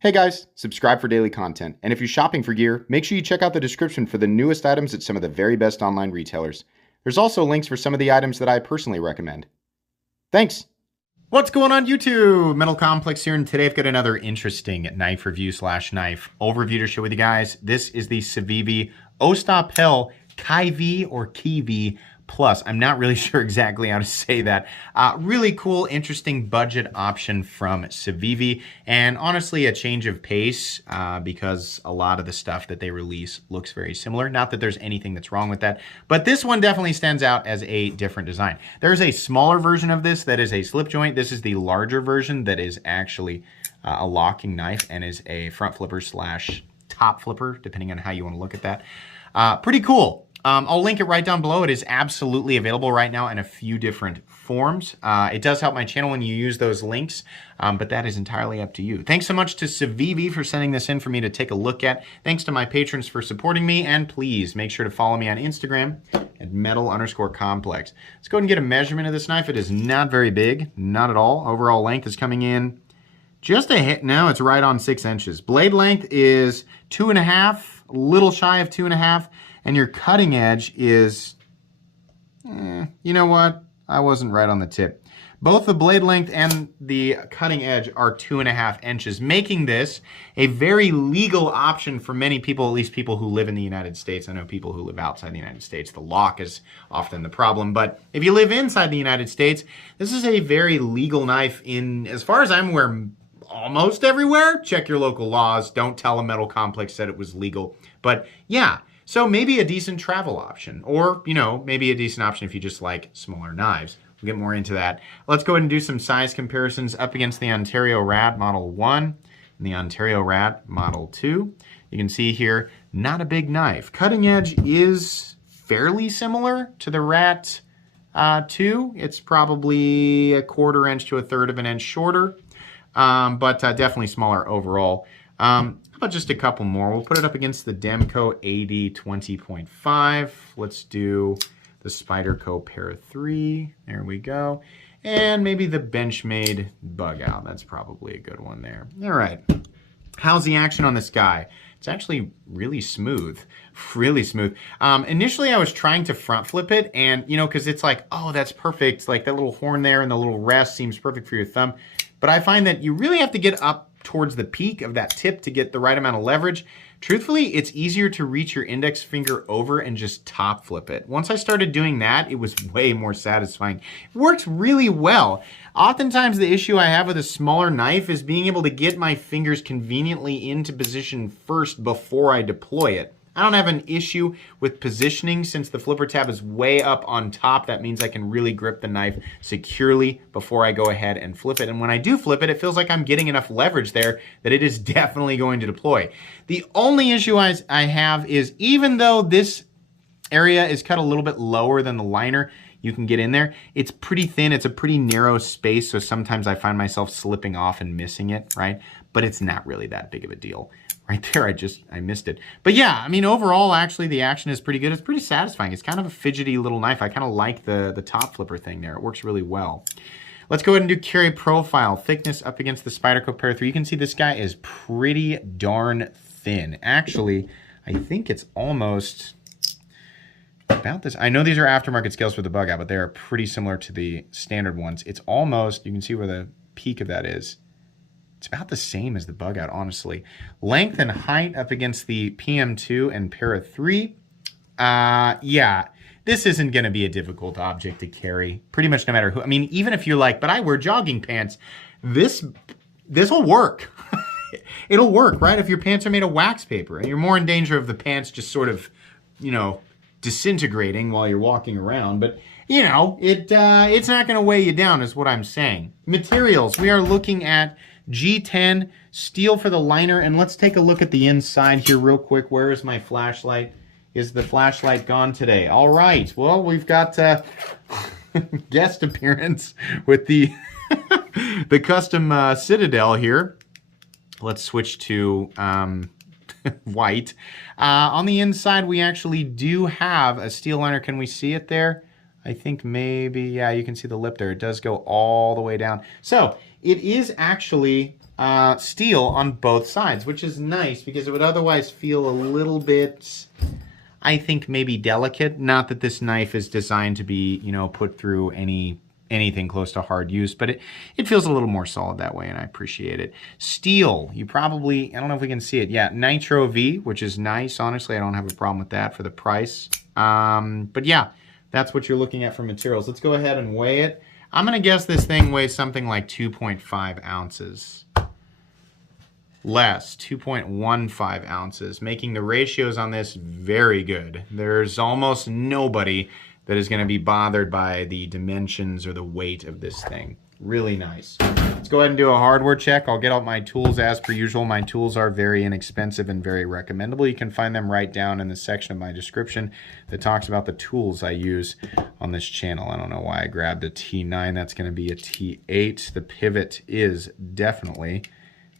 Hey guys, subscribe for daily content. And if you're shopping for gear, make sure you check out the description for the newest items at some of the very best online retailers. There's also links for some of the items that I personally recommend. Thanks! What's going on YouTube? Metal Complex here, and today I've got another interesting knife review / knife overview to share with you guys. This is the Civivi Ostap Ki V or Ki V Plus. I'm not really sure exactly how to say that. Really cool, interesting budget option from Civivi, and honestly a change of pace because a lot of the stuff that they release looks very similar. Not that there's anything that's wrong with that, but this one definitely stands out as a different design. There's a smaller version of this that is a slip joint. This is the larger version that is actually a locking knife and is a front flipper / top flipper, depending on how you want to look at that. Pretty cool. I'll link it right down below. It is absolutely available right now in a few different forms. It does help my channel when you use those links, but that is entirely up to you. Thanks so much to Civivi for sending this in for me to take a look at. Thanks to my patrons for supporting me, and please make sure to follow me on Instagram at metal_complex. Let's go ahead and get a measurement of this knife. It is not very big, not at all. Overall length is coming in just a hit. No, it's right on 6 inches. Blade length is 2.5, a little shy of 2.5. And your cutting edge is, you know what? I wasn't right on the tip. Both the blade length and the cutting edge are 2.5 inches, making this a very legal option for many people, at least people who live in the United States. I know people who live outside the United States, the lock is often the problem. But if you live inside the United States, this is a very legal knife in, as far as I'm aware, almost everywhere. Check your local laws. Don't tell a Metal Complex that it was legal. But yeah. So maybe a decent travel option, or, you know, maybe a decent option if you just like smaller knives. We'll get more into that. Let's go ahead and do some size comparisons up against the Ontario Rad Model 1 and the Ontario Rad Model 2. You can see here, not a big knife. Cutting edge is fairly similar to the Rat 2. It's probably 1/4 inch to 1/3 of an inch shorter, but definitely smaller overall. How about just a couple more? We'll put it up against the Demco AD 20.5. Let's do the Spyderco Para 3. There we go. And maybe the Benchmade Bug Out. That's probably a good one there. All right. How's the action on this guy? It's actually really smooth. Really smooth. Initially, I was trying to front flip it, and, you know, because it's like, oh, that's perfect. Like that little horn there and the little rest seems perfect for your thumb. But I find that you really have to get up towards the peak of that tip to get the right amount of leverage. Truthfully, it's easier to reach your index finger over and just top flip it. Once I started doing that, it was way more satisfying. It works really well. Oftentimes the issue I have with a smaller knife is being able to get my fingers conveniently into position first before I deploy it. I don't have an issue with positioning since the flipper tab is way up on top. That means I can really grip the knife securely before I go ahead and flip it. And when I do flip it, it feels like I'm getting enough leverage there that it is definitely going to deploy. The only issue I have is, even though this area is cut a little bit lower than the liner, you can get in there, it's pretty thin. It's a pretty narrow space, so sometimes I find myself slipping off and missing it, right? But it's not really that big of a deal. Right there, I missed it. But yeah, I mean, overall, actually, the action is pretty good. It's pretty satisfying. It's kind of a fidgety little knife. I kind of like the top flipper thing there. It works really well. Let's go ahead and do carry profile. Thickness up against the Spyderco Para 3. You can see this guy is pretty darn thin. Actually, I think it's almost about this. I know these are aftermarket scales for the Bug Out, but they are pretty similar to the standard ones. It's almost, you can see where the peak of that is. It's about the same as the Bug Out, honestly. Length and height up against the PM2 and Para 3. Yeah, this isn't going to be a difficult object to carry, pretty much no matter who. I mean, even if you're like, but I wear jogging pants, this will work. It'll work, right? If your pants are made of wax paper and you're more in danger of the pants just sort of, you know, disintegrating while you're walking around. But, you know, it's not going to weigh you down is what I'm saying. Materials, we are looking at G10 steel for the liner, and let's take a look at the inside here real quick. Where is my flashlight? Is the flashlight gone today? All right, well, we've got guest appearance with the the custom Citadel here. Let's switch to white. On the inside, we actually do have a steel liner. Can we see it there? I think maybe, yeah, you can see the lip there. It does go all the way down. So it is actually steel on both sides, which is nice because it would otherwise feel a little bit, I think, maybe delicate. Not that this knife is designed to be, you know, put through anything close to hard use, but it feels a little more solid that way, and I appreciate it. Steel, you probably, I don't know if we can see it. Yeah, Nitro V, which is nice. Honestly, I don't have a problem with that for the price. But yeah, that's what you're looking at for materials. Let's go ahead and weigh it. I'm going to guess this thing weighs something like 2.5 ounces. Less, 2.15 ounces, making the ratios on this very good. There's almost nobody that is going to be bothered by the dimensions or the weight of this thing. Really nice. Let's go ahead and do a hardware check. I'll get out my tools as per usual. My tools are very inexpensive and very recommendable. You can find them right down in the section of my description that talks about the tools I use on this channel. I don't know why I grabbed a T9. That's going to be a T8. The pivot is definitely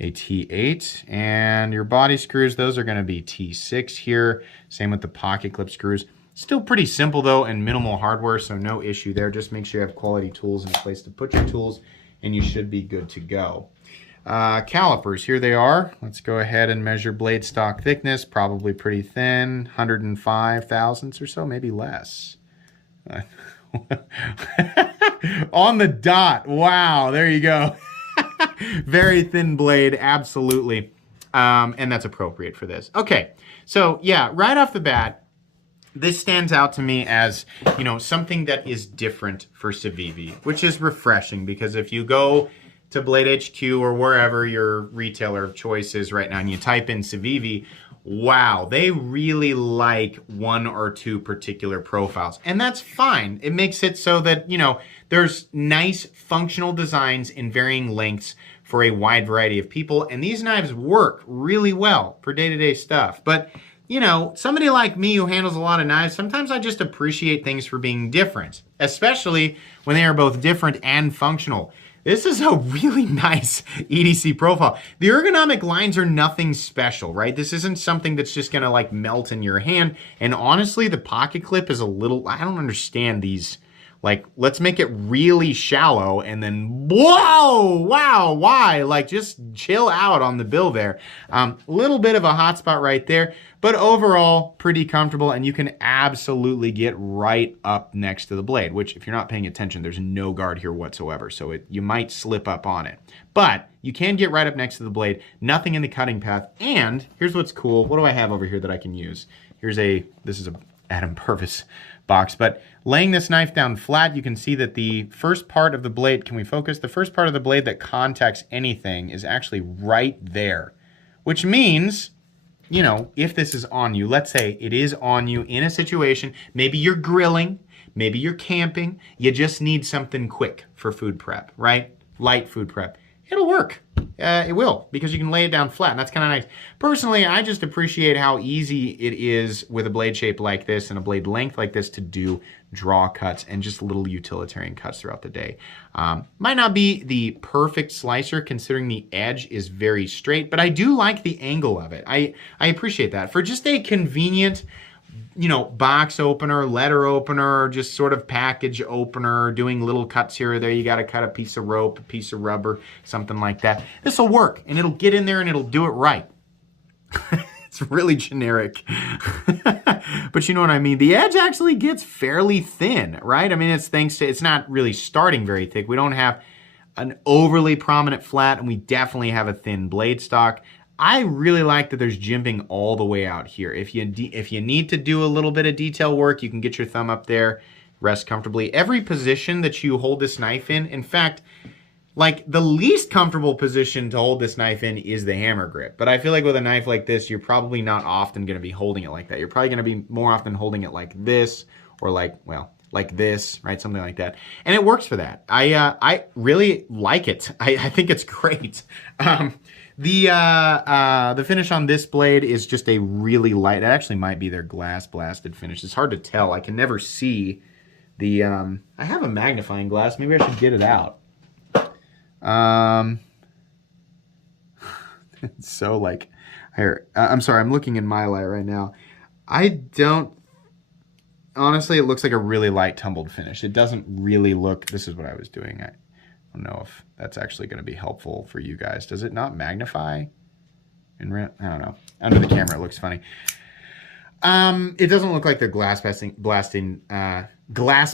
a T8, and your body screws, those are going to be T6 here. Same with the pocket clip screws. Still pretty simple though, and minimal hardware, so no issue there. Just make sure you have quality tools and a place to put your tools, and you should be good to go. Calipers, here they are. Let's go ahead and measure blade stock thickness. Probably pretty thin, 105 thousandths or so, maybe less. On the dot. Wow, there you go. Very thin blade, absolutely. And that's appropriate for this. Okay, so yeah, right off the bat, this stands out to me as, you know, something that is different for Civivi, which is refreshing, because if you go to Blade HQ or wherever your retailer of choice is right now and you type in Civivi, wow, they really like one or two particular profiles. And that's fine. It makes it so that, you know, there's nice functional designs in varying lengths for a wide variety of people. And these knives work really well for day-to-day stuff. But, you know, somebody like me who handles a lot of knives, sometimes I just appreciate things for being different, especially when they are both different and functional. This is a really nice EDC profile. The ergonomic lines are nothing special, right? This isn't something that's just gonna like melt in your hand. And honestly, the pocket clip is a little, I don't understand these. Like, let's make it really shallow and then, whoa, wow, why? Like, just chill out on the bill there. Little bit of a hot spot right there, but overall, pretty comfortable, and you can absolutely get right up next to the blade, which if you're not paying attention, there's no guard here whatsoever, so you might slip up on it. But you can get right up next to the blade, nothing in the cutting path, and here's what's cool. What do I have over here that I can use? This is a Adam Purvis box, but laying this knife down flat, you can see that the first part of the blade, can we focus? The first part of the blade that contacts anything is actually right there, which means, you know, if this is on you, let's say it is on you in a situation, maybe you're grilling, maybe you're camping, you just need something quick for food prep, right? Light food prep. It'll work. It will, because you can lay it down flat, and that's kind of nice. Personally, I just appreciate how easy it is with a blade shape like this and a blade length like this to do draw cuts and just little utilitarian cuts throughout the day. Might not be the perfect slicer considering the edge is very straight, but I do like the angle of it. I appreciate that. For just a convenient, you know, box opener, letter opener, just sort of package opener, doing little cuts here or there. You got to cut a piece of rope, a piece of rubber, something like that. This will work, and it'll get in there and it'll do it right. It's really generic, but you know what I mean. The edge actually gets fairly thin, right? I mean, it's not really starting very thick. We don't have an overly prominent flat, and we definitely have a thin blade stock. I really like that there's jimping all the way out here. If you need to do a little bit of detail work, you can get your thumb up there, rest comfortably. Every position that you hold this knife in fact, like the least comfortable position to hold this knife in is the hammer grip. But I feel like with a knife like this, you're probably not often going to be holding it like that. You're probably going to be more often holding it like this, or like, well, like this, right? Something like that. And it works for that. I really like it. I think it's great. The finish on this blade is just a really light, that actually might be their glass blasted finish. It's hard to tell. I can never see the, I have a magnifying glass. Maybe I should get it out. It's so like, here, I'm sorry, I'm looking in my light right now. Honestly, it looks like a really light tumbled finish. It doesn't really look, this is what I was doing. I don't know if that's actually going to be helpful for you guys. Does it not magnify? I don't know. Under the camera, it looks funny. It doesn't look like the glass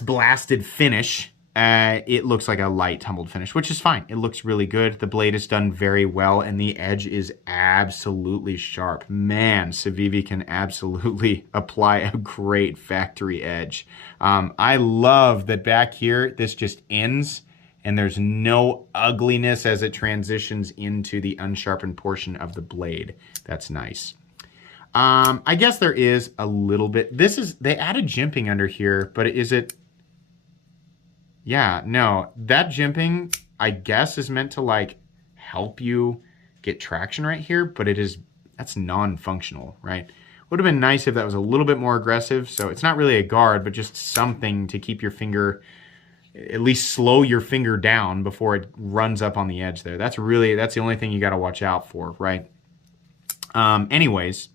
blasted finish. It looks like a light tumbled finish, which is fine. It looks really good. The blade is done very well, and the edge is absolutely sharp. Man, Civivi can absolutely apply a great factory edge. I love that back here, this just ends, and there's no ugliness as it transitions into the unsharpened portion of the blade. That's nice. I guess there is a little bit. They added jimping under here, but is it? Yeah, no, that jimping, I guess, is meant to like help you get traction right here, but that's non-functional, right? Would have been nice if that was a little bit more aggressive. So it's not really a guard, but just something to keep your finger, at least slow your finger down before it runs up on the edge there. That's the only thing you got to watch out for, right? Anyways,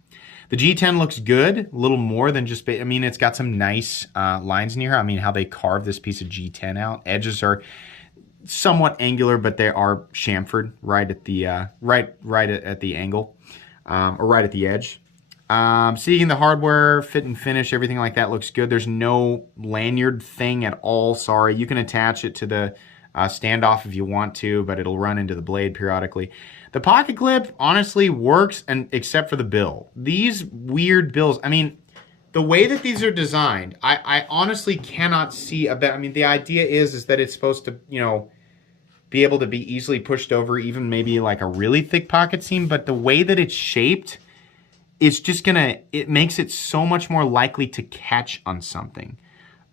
the G10 looks good, a little more than just, I mean, it's got some nice lines in here. I mean, how they carved this piece of G10 out. Edges are somewhat angular, but they are chamfered right at the at the angle, or right at the edge. Seeing the hardware, fit and finish, everything like that looks good. There's no lanyard thing at all. Sorry, you can attach it to the standoff if you want to, but it'll run into the blade periodically. The pocket clip honestly works, and except for the bill. These weird bills, I mean, the way that these are designed, I honestly cannot see a better. I mean, the idea is that it's supposed to, you know, be able to be easily pushed over even maybe like a really thick pocket seam, but the way that it's shaped, it's just it makes it so much more likely to catch on something.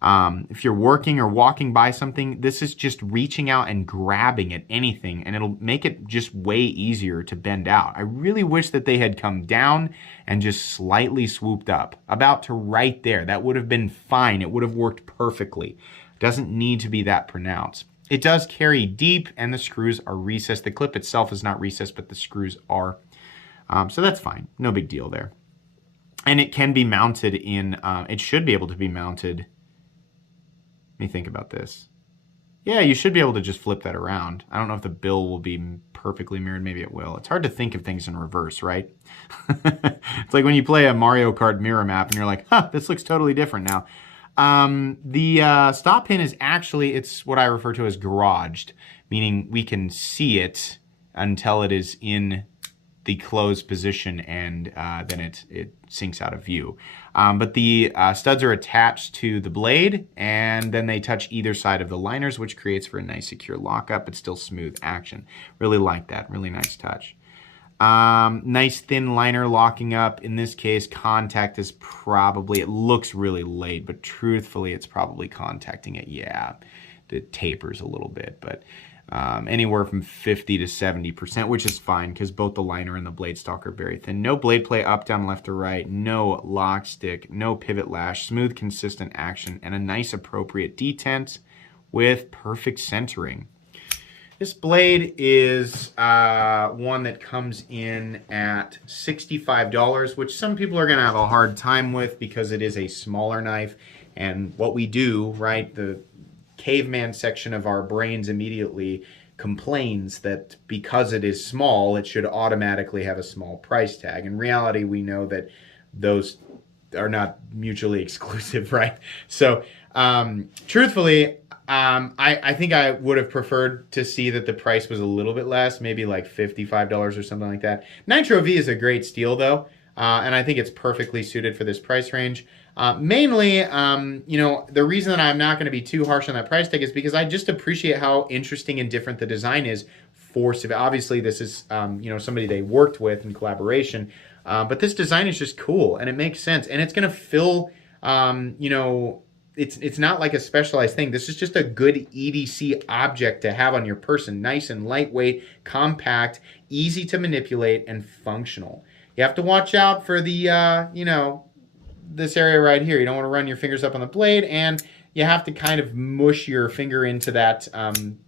If you're working or walking by something, this is just reaching out and grabbing at anything, and it'll make it just way easier to bend out. I really wish that they had come down and just slightly swooped up, about to right there. That would have been fine. It would have worked perfectly. It doesn't need to be that pronounced. It does carry deep, and the screws are recessed. The clip itself is not recessed, but the screws are. So that's fine. No big deal there. And it can be mounted in, it should be able to be mounted. Let me think about this. Yeah, you should be able to just flip that around. I don't know if the bill will be perfectly mirrored. Maybe it will. It's hard to think of things in reverse, right? It's like when you play a Mario Kart mirror map and you're like, huh, this looks totally different now. The stop pin is actually, it's what I refer to as garaged, meaning we can see it until it is in the closed position, and then it sinks out of view. But the studs are attached to the blade, and then they touch either side of the liners, which creates for a nice secure lockup, but still smooth action. Really like that. Really nice touch. Nice thin liner locking up. In this case, contact is probably, it looks really late, but truthfully, it's probably contacting it. Yeah, it tapers a little bit, but anywhere from 50 to 70%, which is fine because both the liner and the blade stock are very thin. No blade play up, down, left, or right. No lock stick. No pivot lash. Smooth, consistent action. And a nice, appropriate detent with perfect centering. This blade is one that comes in at $65, which some people are going to have a hard time with because it is a smaller knife. And what we do, right, the caveman section of our brains immediately complains that because it is small, it should automatically have a small price tag. In reality, we know that those are not mutually exclusive, right? So, truthfully, I think I would have preferred to see that the price was a little bit less, maybe like $55 or something like that. Nitro V is a great steel, though, and I think it's perfectly suited for this price range. Mainly, you know, the reason that I'm not going to be too harsh on that price tag is because I just appreciate how interesting and different the design is for Civivi. Obviously, this is, you know, somebody they worked with in collaboration, but this design is just cool and it makes sense, and it's going to fill, you know, it's not like a specialized thing. This is just a good EDC object to have on your person. Nice and lightweight, compact, easy to manipulate, and functional. You have to watch out for the, you know, this area right here. You don't want to run your fingers up on the blade, and you have to kind of mush your finger into that,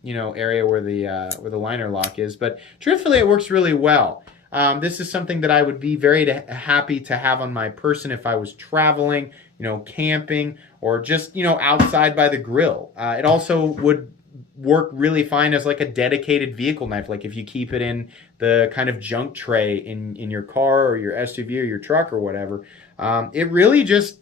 you know, area where the liner lock is. But truthfully, it works really well. This is something that I would be very happy to have on my person if I was traveling, you know, camping, or just, you know, outside by the grill. It also would work really fine as like a dedicated vehicle knife. Like if you keep it in the kind of junk tray in your car or your SUV or your truck or whatever, it really just,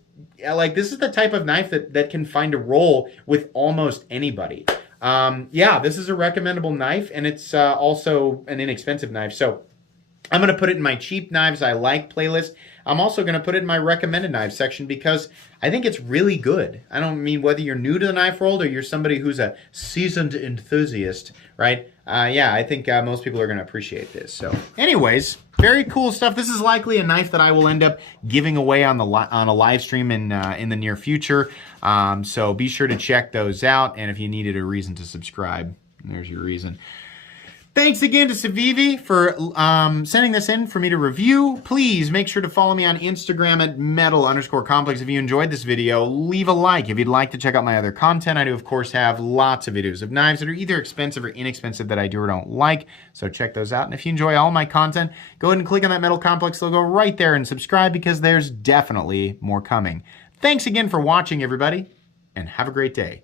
like, this is the type of knife that can find a role with almost anybody. Yeah, this is a recommendable knife, and it's also an inexpensive knife. So I'm going to put it in my cheap knives I like playlist. I'm also going to put it in my recommended knives section because I think it's really good. I don't mean whether you're new to the knife world or you're somebody who's a seasoned enthusiast, right? Yeah, I think most people are going to appreciate this. So anyways, very cool stuff. This is likely a knife that I will end up giving away on a live stream in the near future. So be sure to check those out. And if you needed a reason to subscribe, there's your reason. Thanks again to Civivi for sending this in for me to review. Please make sure to follow me on Instagram at metal_complex. If you enjoyed this video, leave a like. If you'd like to check out my other content, I do, of course, have lots of videos of knives that are either expensive or inexpensive that I do or don't like. So check those out. And if you enjoy all my content, go ahead and click on that Metal Complex logo right there and subscribe because there's definitely more coming. Thanks again for watching, everybody, and have a great day.